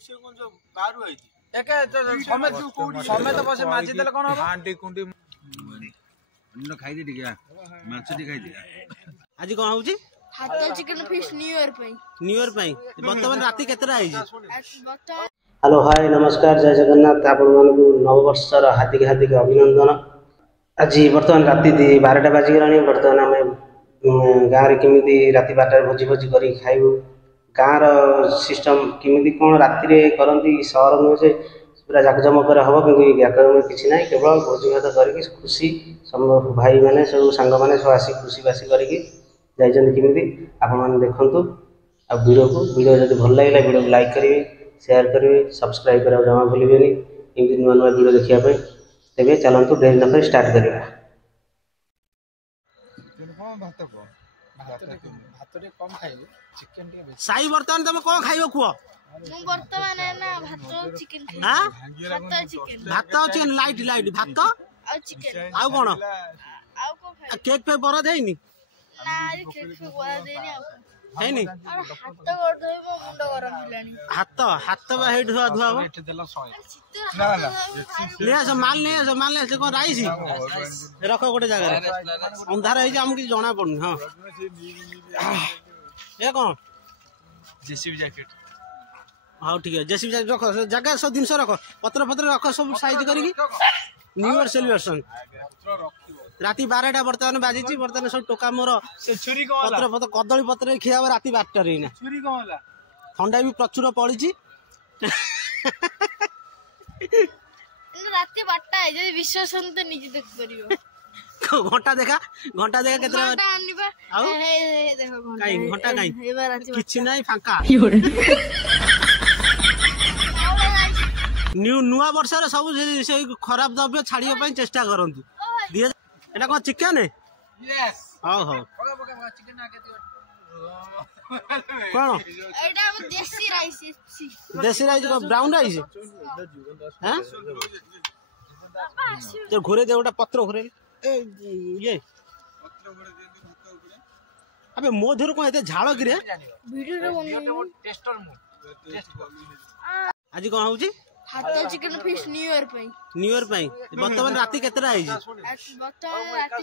से कोन जो बाहर आई एके समेत बसे माची देले कोन हो आंटी कुंडी न खाई दे टिका माछ टी खाई दे आज कोन होउची हातो चिकन फिश न्यू ईयर पई वर्तमान राती केतरा आई हेलो हाय नमस्कार जय जगन्नाथ आपण मानकु नववर्षर हार्दिक हार्दिक अभिनंदन। आज बर्तमान राति 12टा बाजी गलानी। बर्तमान आम गाँव में केमी राति 12टार भोजी भोजी कर खाइबू। गाँव सिस्टम केमी कौन राति करती सहर नुहे से पूरा जाकजमक हम कि जाकजमक किसी ना केवल भोजी भात कर खुशी भाई मैंने सब सांग मैंने सब आसी खुशी बासी करमी आपण देखु आ वीडियो जब भल लगे वीडियो को लाइक करेंगे शेयर करेंगे सब्सक्राइब करा जमा भूलें एमती नुआ नुआ वीडियो देखापी। तेरे चलतु डेरी नफर स्टार्ट करवा। साई बर्तमान तुम कौन खाइबो कुह वर्तमान ना भात चिकन हां भात चिकन लाइट लाइट भात आ चिकन आ कोन आ को खाइ केक पे बरा देनी ना आज केक पे बरा देनी आ हैनी और हाथ कर दे मो मुंड गरम हिलानी हाथ बा हेड धुआ धुआ एठ देला 100 ना ना ले माल ले से को राइसी रखो गोटे जगह रे अंधार है जे हम कि जणा पड़न हां ए कोन जेसीबी जैकेट हां ठीक है जेसीबी जैकेट रखो जगह सब दिन रखो पत्र पत्र रखो सब साइज करी न्यू ईयर सेलिब्रेशन राति 12टा बर्तमान बाजी बर्तमान सब टोका मोर पत्र पत्र कदली पत्र खिया राति 12टा रे ठंडा भी प्रचुर पड़ी राति 12टा है जे विश्वास तो निजे देख परियो घंटा देखा केतरा घंटा आनिबा हे देखो घंटा काई किछि नाही फांका नुआ वर्ष सब खराब द्रव्य छाड़िया पई चेष्टा करंतु एटा को चिकन है यस हां हां चिकन आके दियो कोन एटा देसी राइस को ब्राउन राइस हैं तो घुरे दे ओटा पत्र घुरे ए ये पत्र घुरे दे भात ऊपर अबे मो धर को एते झाळ कि रे वीडियो रे बन टेस्टर मो आज कोन होउची हातो चिकन फिश न्यू ईयर पई वर्तमान राति केतरा आई वर्तमान राति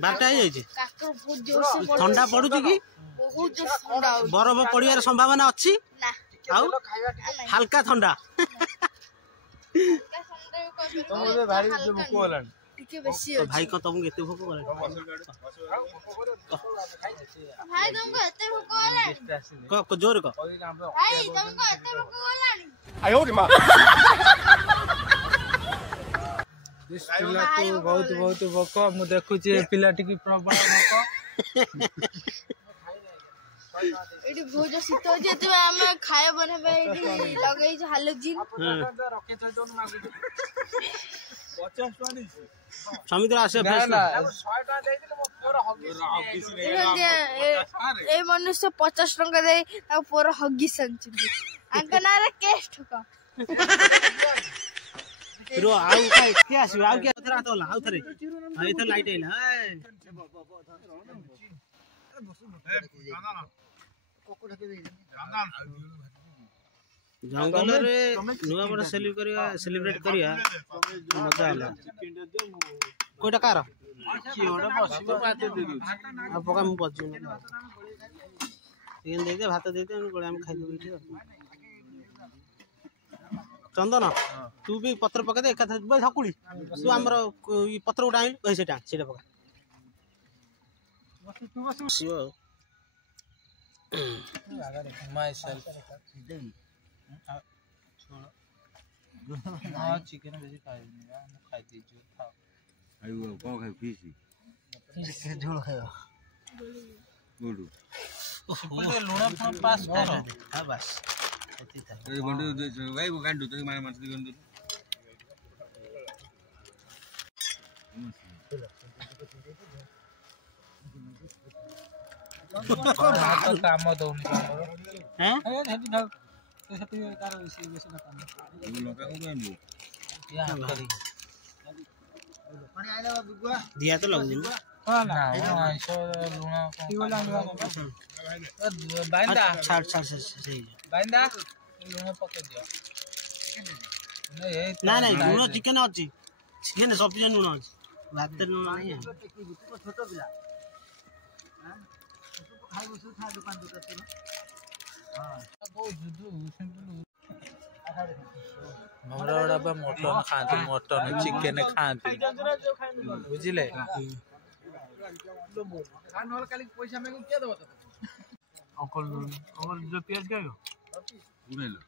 12टा आई काकर बहुत जोर से ठंडा पड़ुची कि बहुत जोर ठंडा बरफ पड़ियार संभावना अछि ना आउ हल्का ठंडा तुम भारी भूख होलानी टिके बेसी तो भाई को तुमको एते भूख होलानी भाई तुमको एते भूख होलानी को जोर को भाई तुमको एते भूख होलानी आयो रे मां दिस पिला को बहुत बहुत भूख मु देखु जे पिला टिकी प्रबल भूख एडी भोज शीत जे त हम खाए बनबे एडी लगै छ हालोजिन रखे छ दोन मागु 50 टका नै समित्र आसे ना ना 100 टका दे दिले मो पूरा हगिस ए मनुष्य 50 टका दे आ पूरा हगिस संचि अंकना रे केस ठका रो आउ काय के आसी आउ के थरा तोला आउ थरे आ इथे लाइट आइला जंगल रे नुआ बड़ सेलिब्रेट करिया मजा आला कोइटा कार किओडा बसिबो बाते दे दउ आ पका मु पजु एन दे दे भात दे दे हम गोळे हम खाइ देबो इठी चंदन तू भी पत्र पका दे एका बे हकुली तू हमर पत्र उडा आइ ओइ सेटा पका तू बस myself हां चिकन बेसी खाइनी हम खाइ दी जो था आयो को खाइ फिश चिकन झोल खायो गुडू ओहो लूण from पास करो हां बस एती था ए बंडू भाई वो कांडू तो मार मार गंदू तो काम दउनी हैं ए हेती ढल सेती कार बेसी ना काम लोका को गंदू या करी दिया तो लग बाइंदा छाड़ छाड़ सही बाइंदा लुण पके दियो ना ना लुण चिकेन अछि चिकेन सफिशिएंट लुण अछि भात लुण नाही छोट पिला खाइ बसु खा दुकान दुकान हां मोरा बा मटन खाते मटन चिकेन खाते बुझिले नहल काली पैसा में के देबो अंकल जो प्याज खाइयो उड़ेलो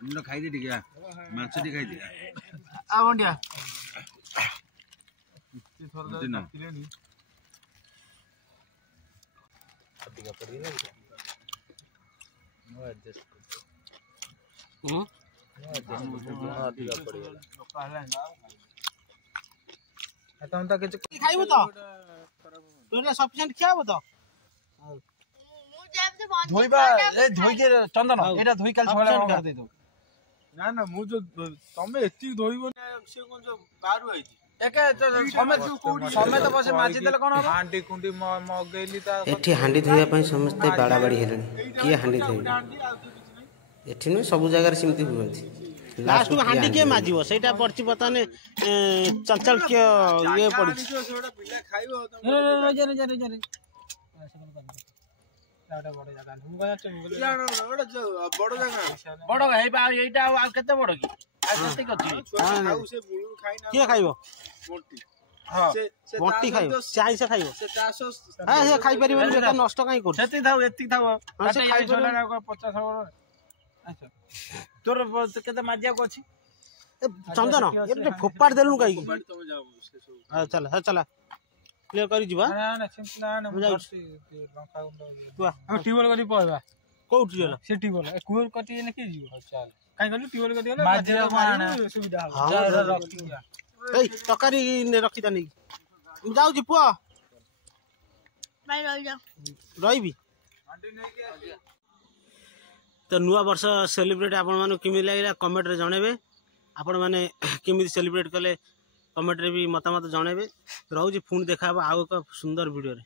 अन्ना खाइ दे टिका माछ टी खाइ दे आ बंडिया ते थोर दिना पिलेनी टिका पड़ी ना नो एडजस्ट नो टिका पड़ी गला आता हम के खाइबो तो तोरे सफिशिएंट खियाबो तो धोइबा ए धोइ के चंदन एटा धोइ काल छळा कर दे दो ना ना मु जो तमे एति धोइबो ना से कोन जो बारू आइछि एके समय तो बसे माछि देले कोन हांडी कुंडी मगैली ता एठी हांडी धोइया पई समस्त बाड़ा बाड़ी हेलनी किए हांडी धोइ एठी न सब जगह सिमती हुंती लास्ट को हांडी के माजिबो सेटा पड़छि बताने चंचल के ये पड़छि सेटा पिला खाइबो रे लाटा बड़ जगह हम गया बड़ जगह बड़ हे बा एटा आ केते बड़ की आ केते कछि खाऊ से बुळू खाइ ना के खाइबो मोटी हां से मोटी खाइबो चाहि से खाइबो से तासो हां से खाइ परिबो बेटा नष्ट काई कर सेति थाउ एति थाउ हां से खाइ छोला 50 अच्छा तोर केते माजिया को अछि चंदन ये फोपाड़ देलु काई बड़ तमे जाओ से सब हां चला क्लियर करी जिबा ना ना सिंपल ना लंका गुंड तुआ हम टिबल करी पळबा कोउठ गेला से टिबल ए कुर कटी ने के जीव चल काई कहलु टिबल कटी होला माजिया मारना सुविधा हो जा रख दिया ए तकारी ने रखी ता नहीं हम जाऊ जी पुआ भाई रह जा रहिबी तो नुआ वर्ष सेलिब्रेट आपण मानु किमि लागिला कमेंट रे जणेबे आपण माने किमि सेलिब्रेट कले कमेंट रे भी मतामत जणेबे रहउजी फोन देखाबो आउ एक सुंदर वीडियो रे।